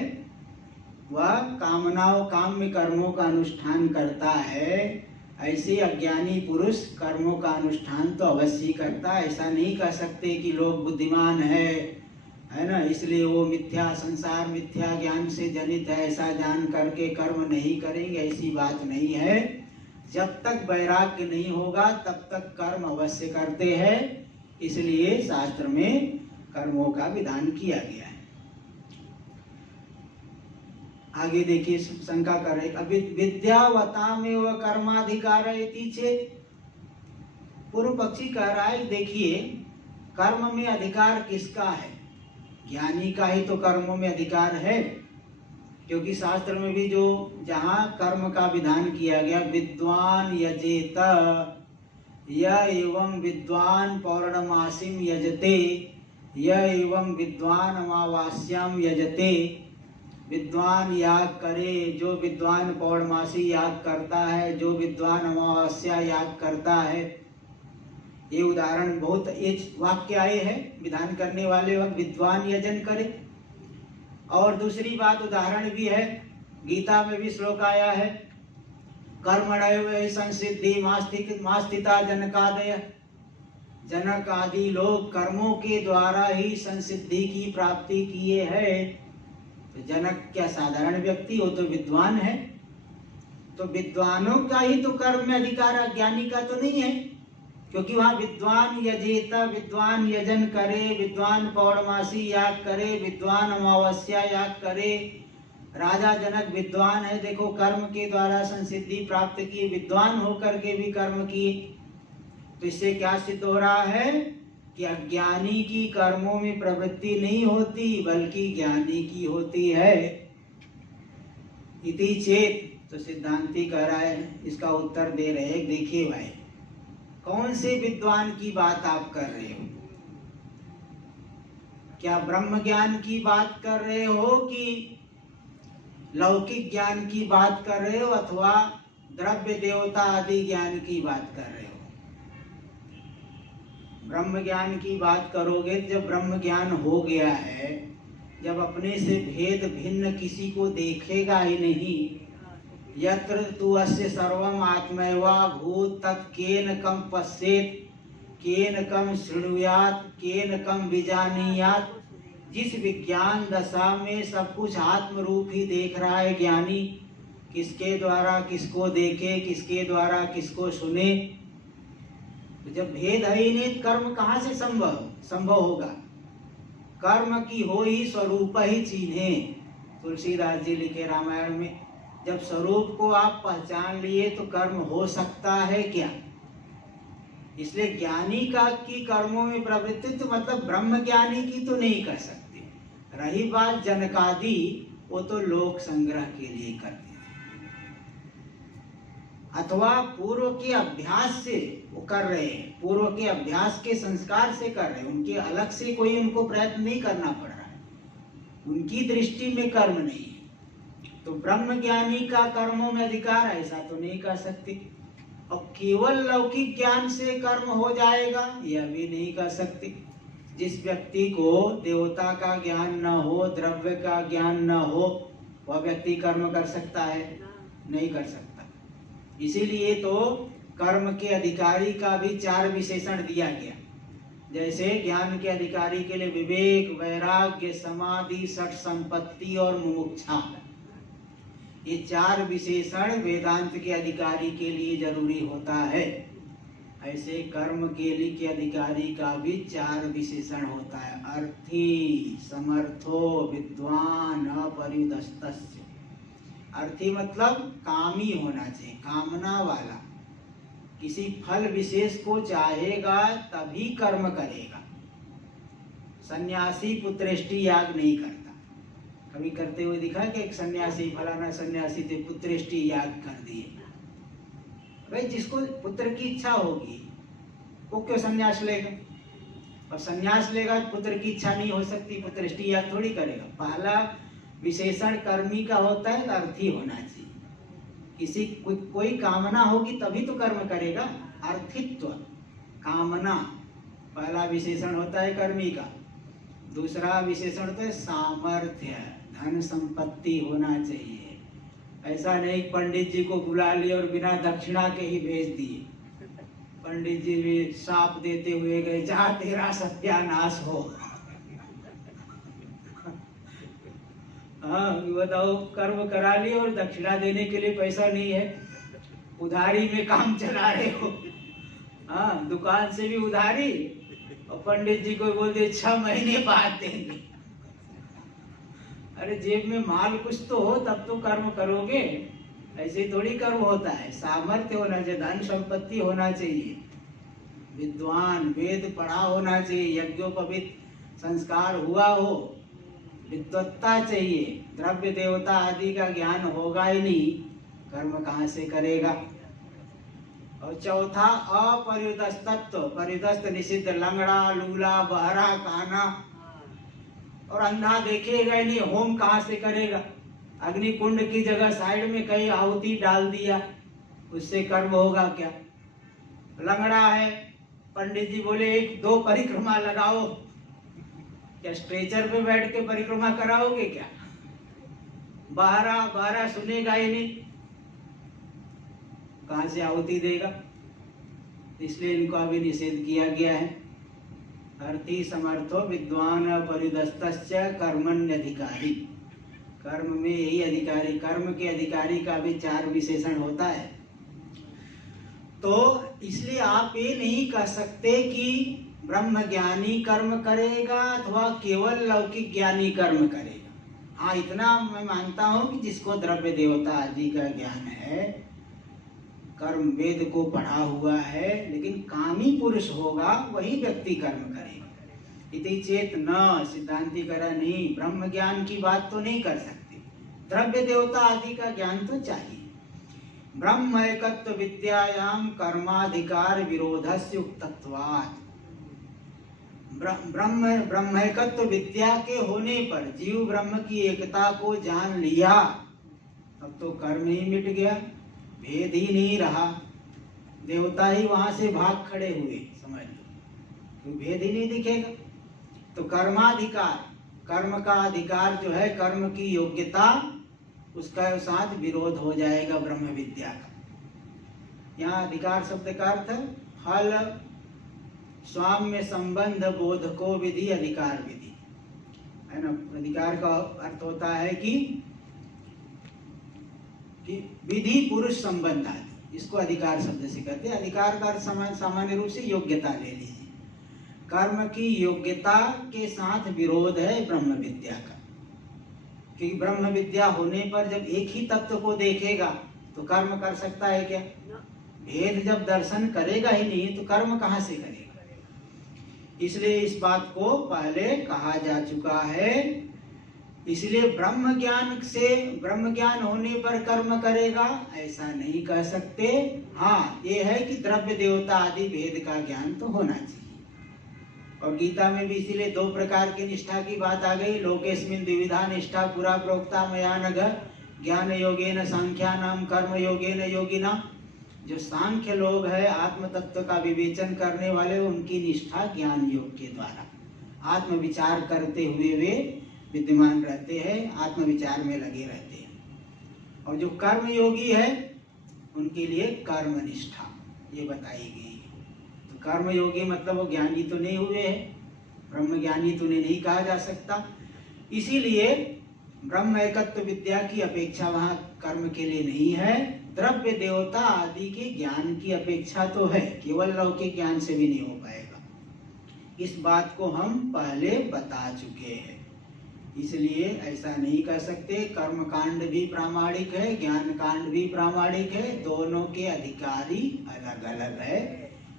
वह कामनाओं काम्य कर्मों का अनुष्ठान करता है, ऐसे अज्ञानी पुरुष कर्मों का अनुष्ठान तो अवश्य करता है। ऐसा नहीं कह सकते कि लोग बुद्धिमान है ना, इसलिए वो मिथ्या संसार मिथ्या ज्ञान से जनित है, ऐसा जान करके कर्म नहीं करेंगे, ऐसी बात नहीं है। जब तक वैराग्य नहीं होगा तब तक कर्म अवश्य करते हैं, इसलिए शास्त्र में कर्मों का विधान किया गया है। आगे देखिए, शंका कर रहे, अभी विद्यावतामेव कर्माधिकार इति चेत्, पूर्व पक्षी कह रहा है देखिए कर्म में अधिकार किसका है? ज्ञानी का ही तो कर्मों में अधिकार है, क्योंकि शास्त्र में भी जो जहाँ कर्म का विधान किया गया, विद्वान यजेत य एवं विद्वान पौर्णमासीम यजते य एवं विद्वान अमावास्याम यजते, विद्वान याग करे, जो विद्वान पौर्णमासी याग करता है, जो विद्वान अमावस्या याग करता है। ये उदाहरण बहुत एक वाक्य आए हैं, विधान करने वाले वक्त विद्वान यजन करे। और दूसरी बात उदाहरण भी है, गीता में भी श्लोक आया है, कर्मणैव संसिद्धि मास्तिता जनकादय। जनक आदि लोग कर्मों के द्वारा ही संसिद्धि की प्राप्ति किए हैं। तो जनक क्या साधारण व्यक्ति हो, तो विद्वान है। तो विद्वानों का ही तो कर्म में अधिकार है, ज्ञानी का तो नहीं है, क्योंकि वहां विद्वान यजेत, विद्वान यजन करे, विद्वान पौर्णमासी याग करे, विद्वान अमावस्या याग करे। राजा जनक विद्वान है, देखो कर्म के द्वारा संसिद्धि प्राप्त की, विद्वान होकर के भी कर्म किए। तो इससे क्या सिद्ध हो रहा है कि अज्ञानी की कर्मों में प्रवृत्ति नहीं होती, बल्कि ज्ञानी की होती है। इति चेत, तो सिद्धांती कह रहा है, इसका उत्तर दे रहे हैं। देखिए भाई, कौन से विद्वान की बात आप कर रहे हो? क्या ब्रह्म ज्ञान की बात कर रहे हो कि लौकिक ज्ञान की बात कर रहे हो, अथवा द्रव्य देवता आदि ज्ञान की बात कर रहे हो? ब्रह्म ज्ञान की बात करोगे, जब ब्रह्म ज्ञान हो गया है, जब अपने से भेद भिन्न किसी को देखेगा ही नहीं, यत्र तु अस्य सर्वम आत्मैवा भूत तत् केन कम पश्येत केन कम शृणुयात केन कम विजानीयात। जिस विज्ञान दशा में सब कुछ आत्म रूप ही देख रहा है ज्ञानी, किसके द्वारा किसको देखे, किसके द्वारा किसको सुने। तो जब भेद है ही नहीं, कर्म कहाँ से संभव होगा? कर्म की हो ही स्वरूप ही चीन्हे। तुलसीदास जी लिखे रामायण में, जब स्वरूप को आप पहचान लिए तो कर्म हो सकता है क्या? इसलिए ज्ञानी का की कर्मों में प्रवृत्ति, तो मतलब ब्रह्म ज्ञानी की तो नहीं कर सकते। रही बात जनकादि, वो तो लोक संग्रह के लिए करते थे, अथवा पूर्व के अभ्यास से वो कर रहे हैं, पूर्व के अभ्यास के संस्कार से कर रहे हैं। उनके अलग से कोई उनको प्रयत्न नहीं करना पड़ रहा है, उनकी दृष्टि में कर्म नहीं है। तो ब्रह्म ज्ञानी का कर्मों में अधिकार, ऐसा तो नहीं कर सकते। और केवल लौकिक ज्ञान से कर्म हो जाएगा, यह भी नहीं कर सकते। जिस व्यक्ति को देवता का ज्ञान न हो, द्रव्य का ज्ञान न हो, वह व्यक्ति कर्म कर सकता है? नहीं कर सकता। इसीलिए तो कर्म के अधिकारी का भी 4 विशेषण दिया गया। जैसे ज्ञान के अधिकारी के लिए विवेक, वैराग्य, समाधि, षट संपत्ति और मुमुक्षा, ये 4 विशेषण वेदांत के अधिकारी के लिए जरूरी होता है। ऐसे कर्म के लिए के अधिकारी का भी 4 विशेषण होता है। अर्थी, समर्थो, विद्वान, अपरिदस्तस्य। अर्थी मतलब कामी होना चाहिए, कामना वाला, किसी फल विशेष को चाहेगा तभी कर्म करेगा। सन्यासी पुत्रेष्टि याग नहीं करता। कभी करते हुए दिखा कि एक सन्यासी, फलाना सन्यासी थे, पुत्रेष्टि याग कर दिए। भाई जिसको पुत्र की इच्छा होगी वो क्यों सन्यास लेगा? और सन्यास लेगा पुत्र की इच्छा नहीं हो सकती, पुत्रेष्टि याग थोड़ी करेगा। पहला विशेषण कर्मी का होता है, अर्थी होना चाहिए। किसी कोई कामना होगी तभी तो कर्म करेगा। अर्थित्व, कामना पहला विशेषण होता है कर्मी का। दूसरा विशेषण होता है सामर्थ्य, धन संपत्ति होना चाहिए। ऐसा नहीं पंडित जी को बुला लिए और बिना दक्षिणा के ही भेज दिए। पंडित जी भी शाप देते हुए गए, जा तेरा सत्यानाश हो। हाँ बताओ, कर्म करा लिए और दक्षिणा देने के लिए पैसा नहीं है, उधारी में काम चला रहे हो। हाँ, दुकान से भी उधारी, और पंडित जी को बोल दे 6 महीने बाद देंगे। अरे जेब में माल कुछ तो हो तब तो कर्म करोगे, ऐसे थोड़ी कर्म होता है। सामर्थ्य होना चाहिए, धन संपत्ति होना चाहिए। विद्वान, वेद पढ़ा होना चाहिए, यज्ञोपवीत संस्कार हुआ हो, विद्वत्ता चाहिए। द्रव्य देवता आदि का ज्ञान होगा ही नहीं, कर्म कहाँ से करेगा। और चौथा अपरिदस्तत्व, परिदस्त निषिद्ध, लंगड़ा, लूला, बहरा, काना और अंधा देखेगा ही नहीं, होम कहाँ से करेगा। अग्नि कुंड की जगह साइड में कहीं आहुति डाल दिया, उससे कर्म होगा क्या। लंगड़ा है, पंडित जी बोले 1-2 परिक्रमा लगाओ, क्या स्ट्रेचर पे बैठ के परिक्रमा कराओगे क्या। बहरा सुनेगा ही नहीं, कहां से आहुति देगा। इसलिए इनको अभी निषेध किया गया है। अर्थी समर्थो विद्वान परिदस्तस्य कर्मण्यधिकारी, कर्म में यही अधिकारी, कर्म के अधिकारी का भी 4 विशेषण होता है। तो इसलिए आप ये नहीं कह सकते कि ब्रह्म ज्ञानी कर्म करेगा अथवा केवल लौकिक ज्ञानी कर्म करेगा। हाँ, इतना मैं मानता हूं कि जिसको द्रव्य देवता आदि का ज्ञान है, कर्म वेद को पढ़ा हुआ है, लेकिन कामी पुरुष होगा वही व्यक्ति कर्म करेगा। इति चेत न, सिद्धांति करा नहीं, ब्रह्म ज्ञान की बात तो नहीं कर सकते, द्रव्य देवता आदि का ज्ञान तो चाहिए। ब्रह्म एकत्व विद्यायाम कर्माधिकार विरोधस्य उक्तत्वात्, ब्रह्मैकत्व विद्या के होने पर जीव ब्रह्म की एकता को जान लिया, अब तो कर्म ही मिट गया, भेद ही नहीं रहा, देवता ही वहां से भाग खड़े हुए, समझ लो, तो भेद ही नहीं दिखेगा। तो कर्माधिकार, कर्म का अधिकार जो है, कर्म की योग्यता, उसका साथ विरोध हो जाएगा ब्रह्म विद्या का। यहाँ अधिकार शब्द का अर्थ फल स्वाम्य संबंध बोध को विधि, अधिकार विधि है ना। अधिकार का अर्थ होता है कि विधि पुरुष संबंध आदि, इसको अधिकार शब्द से कहते हैं। अधिकार का अर्थ सामान्य रूप से योग्यता ले लीजिए, कर्म की योग्यता के साथ विरोध है ब्रह्म विद्या का। क्योंकि ब्रह्म विद्या होने पर जब एक ही तत्व को देखेगा तो कर्म कर सकता है क्या। भेद जब दर्शन करेगा ही नहीं तो कर्म कहाँ से करेगा। इसलिए इस बात को पहले कहा जा चुका है। इसलिए ब्रह्म ज्ञान होने पर कर्म करेगा ऐसा नहीं कह सकते। हाँ, ये है कि द्रव्य देवता आदि भेद का ज्ञान तो होना चाहिए। और गीता में भी इसीलिए 2 प्रकार की निष्ठा की बात आ गई। लोकेस्मिन् द्विविधा निष्ठा पुरा प्रोक्ता मया नघ, ज्ञान योगेन सांख्यानाम कर्म योगेन योगिना। जो सांख्य लोग है, आत्म तत्व का विवेचन करने वाले, उनकी निष्ठा ज्ञान योग के द्वारा आत्म विचार करते हुए वे विद्यमान रहते हैं, आत्म विचार में लगे रहते हैं। और जो कर्म योगी है उनके लिए कर्म निष्ठा ये बताई गई है। तो कर्म योगी मतलब वो ज्ञानी तो नहीं हुए हैं, ब्रह्म ज्ञानी तो नहीं कहा जा सकता। इसीलिए ब्रह्म एकत्व विद्या की अपेक्षा वहां कर्म के लिए नहीं है। द्रव्य देवता आदि के ज्ञान की अपेक्षा तो है, केवल लौकिक ज्ञान से भी नहीं हो पाएगा। इस बात को हम पहले बता चुके हैं। इसलिए ऐसा नहीं कर सकते। कर्म कांड भी प्रामाणिक है, ज्ञान कांड भी प्रामाणिक है, दोनों के अधिकारी अलग अलग है,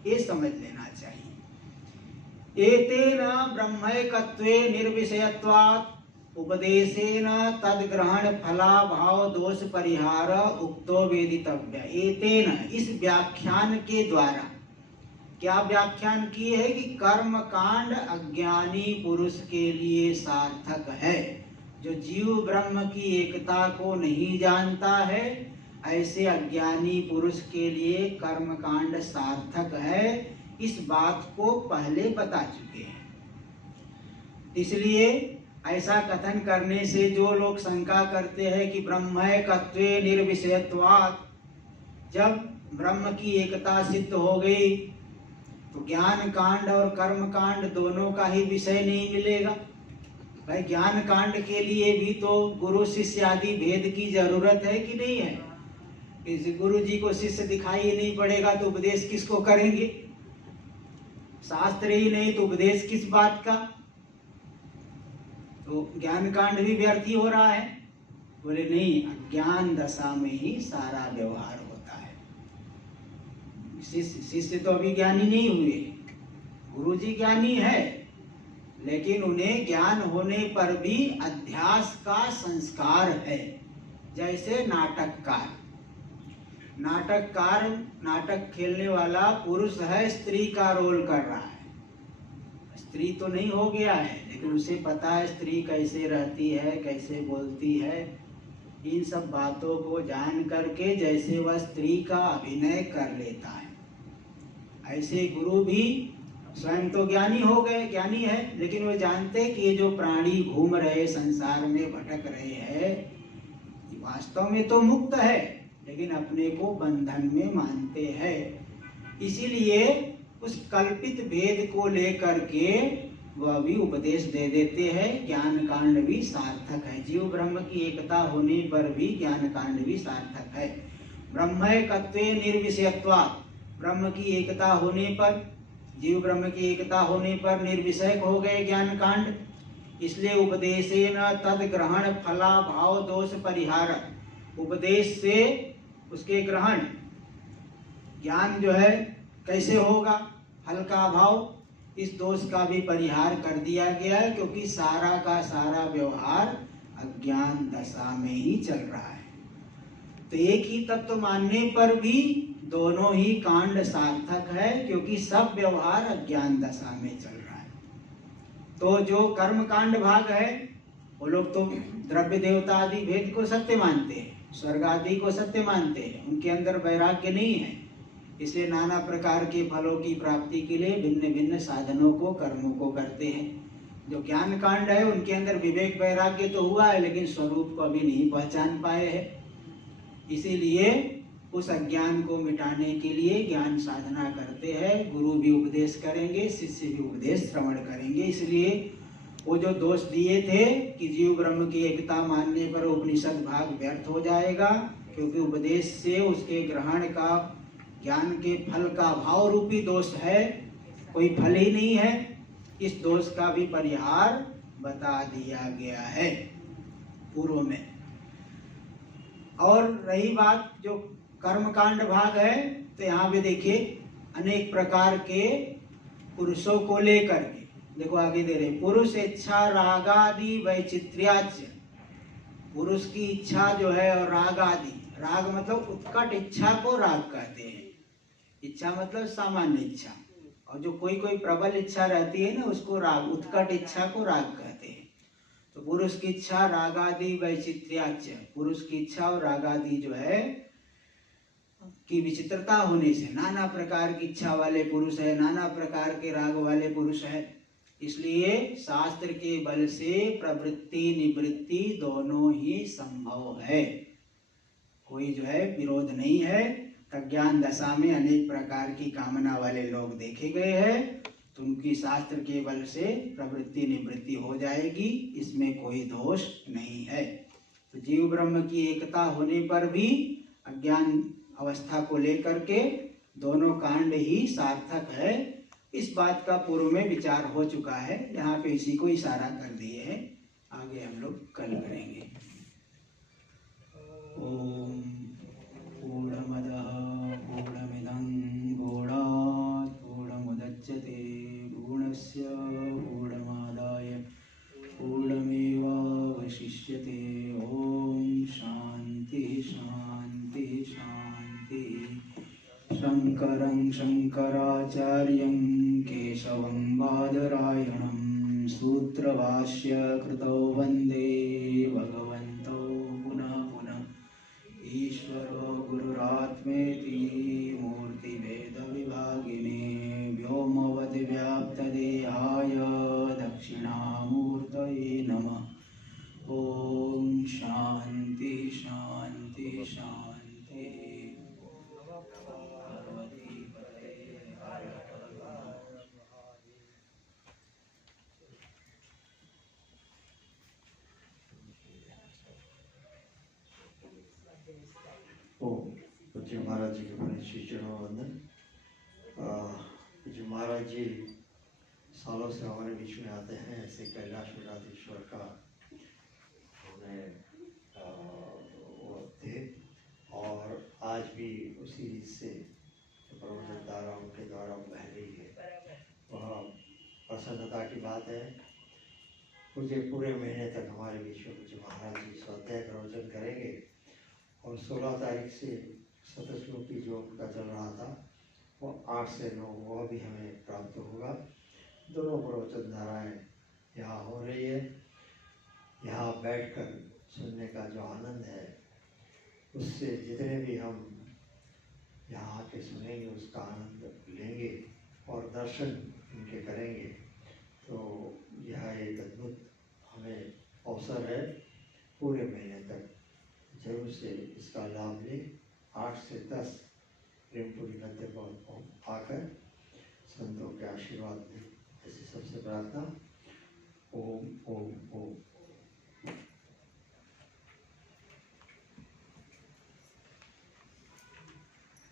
ये समझ लेना चाहिए। एतेन ब्रह्मैकत्वे निर्विषयत्वात् उपदेशेन तद्ग्रहण फलाभाव दोष परिहार उक्तो वेदितव्य। एतेन, इस व्याख्यान के द्वारा क्या व्याख्यान की है कि कर्म कांड अज्ञानी पुरुष के लिए सार्थक है। जो जीव ब्रह्म की एकता को नहीं जानता है, ऐसे अज्ञानी पुरुष के लिए कर्म कांड सार्थक है। इस बात को पहले बता चुके हैं। इसलिए ऐसा कथन करने से जो लोग शंका करते हैं कि ब्रह्मैकत्वे निर्विषयत्वात्, जब ब्रह्म की एकता सिद्ध हो गई तो ज्ञान कांड और कर्म कांड दोनों का ही विषय नहीं मिलेगा। भाई ज्ञान कांड के लिए भी तो गुरु शिष्य आदि भेद की जरूरत है कि नहीं है। किसी गुरु जी को शिष्य दिखाई ही नहीं पड़ेगा तो उपदेश किसको करेंगे। शास्त्र ही नहीं तो उपदेश किस बात का। तो ज्ञान कांड भी व्यर्थ ही हो रहा है। बोले नहीं, अज्ञान दशा में ही सारा व्यवहार होता है। शिष्य तो अभी ज्ञानी नहीं हुए, गुरुजी ज्ञानी है, लेकिन उन्हें ज्ञान होने पर भी अध्यास का संस्कार है। जैसे नाटककार, नाटक खेलने वाला पुरुष है, स्त्री का रोल कर रहा है। स्त्री तो नहीं हो गया है, लेकिन उसे पता है स्त्री कैसे रहती है, कैसे बोलती है। इन सब बातों को जान करके जैसे वह स्त्री का अभिनय कर लेता है, ऐसे गुरु भी स्वयं तो ज्ञानी हो गए, ज्ञानी है, लेकिन वो जानते कि ये जो प्राणी घूम रहे, संसार में भटक रहे हैं, वास्तव में तो मुक्त है, लेकिन अपने को बंधन में मानते हैं। इसीलिए उस कल्पित भेद को लेकर के वह भी उपदेश दे देते हैं। ज्ञान कांड भी सार्थक है, जीव ब्रह्म की एकता होने पर भी ज्ञान कांड भी सार्थक है। ब्रह्मैकत्वे निर्विषयत्वात्, ब्रह्म की एकता होने पर, जीव ब्रह्म की एकता होने पर निर्विषय हो गए ज्ञान कांड। इसलिए उपदेशेन तद ग्रहण फला भाव दोष परिहार, उपदेश से उसके ग्रहण, ज्ञान जो है कैसे होगा, फल का अभाव, इस दोष का भी परिहार कर दिया गया है, क्योंकि सारा का सारा व्यवहार अज्ञान दशा में ही चल रहा है। तो एक ही तत्व मानने पर भी दोनों ही कांड सार्थक है, क्योंकि सब व्यवहार अज्ञान दशा में चल रहा है। तो जो कर्म कांड भाग है, वो लोग तो द्रव्य देवता आदि भेद को सत्य मानते हैं, स्वर्ग आदि को सत्य मानते हैं, उनके अंदर वैराग्य नहीं है। इसलिए नाना प्रकार के फलों की प्राप्ति के लिए भिन्न भिन्न साधनों को, कर्मों को करते हैं। जो ज्ञान कांड है, उनके अंदर विवेक वैराग्य तो हुआ है, लेकिन स्वरूप को अभी नहीं पहचान पाए हैं। इसीलिए उस अज्ञान को मिटाने के लिए ज्ञान साधना करते हैं। गुरु भी उपदेश करेंगे, शिष्य भी उपदेश श्रवण करेंगे। इसलिए वो जो दोष दिए थे कि जीव ब्रह्म की एकता मानने पर उपनिषद भाग व्यर्थ हो जाएगा, क्योंकि उपदेश से उसके ग्रहण का, ज्ञान के फल का भाव रूपी दोष है, कोई फल ही नहीं है। इस दोष का भी परिहार बता दिया गया है पूर्व में। और रही बात जो कर्मकांड भाग है, तो यहाँ पे देखिए अनेक प्रकार के पुरुषों को लेकर के, देखो आगे दे रहे, पुरुष इच्छा रागादि वैचित्र्याच, पुरुष की इच्छा जो है और राग आदि, राग मतलब उत्कट इच्छा को राग कहते हैं। इच्छा मतलब सामान्य इच्छा, और जो कोई कोई प्रबल इच्छा रहती है ना, उसको राग, उत्कट इच्छा को राग कहते हैं। तो पुरुष की इच्छा रागादि वैचित्र्याच, पुरुष की इच्छा और रागादि जो है की विचित्रता होने से, नाना प्रकार की इच्छा वाले पुरुष है, नाना प्रकार के राग वाले पुरुष है। इसलिए शास्त्र के बल से प्रवृत्ति निवृत्ति दोनों ही संभव है, कोई जो है विरोध नहीं है। अज्ञान दशा में अनेक प्रकार की कामना वाले लोग देखे गए हैं, तो उनकी शास्त्र के बल से प्रवृत्ति निवृत्ति हो जाएगी, इसमें कोई दोष नहीं है। तो जीव ब्रह्म की एकता होने पर भी अज्ञान अवस्था को लेकर के दोनों कांड ही सार्थक है। इस बात का पूर्व में विचार हो चुका है, यहाँ पे इसी को इशारा कर दिए हैं, आगे हम लोग कल करेंगे। ओम पूर्णमदः पूर्णमिदं पूर्णात् पूर्णमुदच्यते पूर्णस्य पूर्णमादाय पूर्णमेवावशिष्यते। ओम शांति शांति शांति। शंकरं शंकराचार्यं केशवं बादरायणं सूत्रभाष्य कृतौ वन्दे भगवन्तौ पुनः पुनः। ईश्वरो गुरुरात्मेति मूर्तिभेदविभागिने व्योमवद्व्याप्तदेहाय दक्षिणामूर्तये नमः। ओम शांति शांति शांति। पूज्य महाराज जी के बड़े शिष्यों वंदन। पूज्य महाराज जी सालों से हमारे बीच में आते हैं, ऐसे कैलाश विराधेश्वर का उन्हें वो थे, और आज भी उसी से प्रवचन धारा उनके द्वारा बह रही है, वह प्रसन्नता की बात है। मुझे पूरे महीने तक हमारे बीच में कुछ महाराज जी स्वाध्याय प्रवचन करेंगे और 16 तारीख से शतश्लोकी जो उनका चल रहा था वो 8 से 9 वह भी हमें प्राप्त होगा। दोनों प्रवचन धाराएँ यहाँ हो रही है। यहाँ बैठकर सुनने का जो आनंद है उससे जितने भी हम यहाँ आके सुनेंगे उसका आनंद लेंगे और दर्शन इनके करेंगे, तो यह एक अद्भुत हमें अवसर है। पूरे महीने तक जरूर से इसका लाभ लें। 8 से 10 प्रेमपुरी मध्य पर आकर संतों के आशीर्वाद लें, ऐसी सबसे प्रार्थना।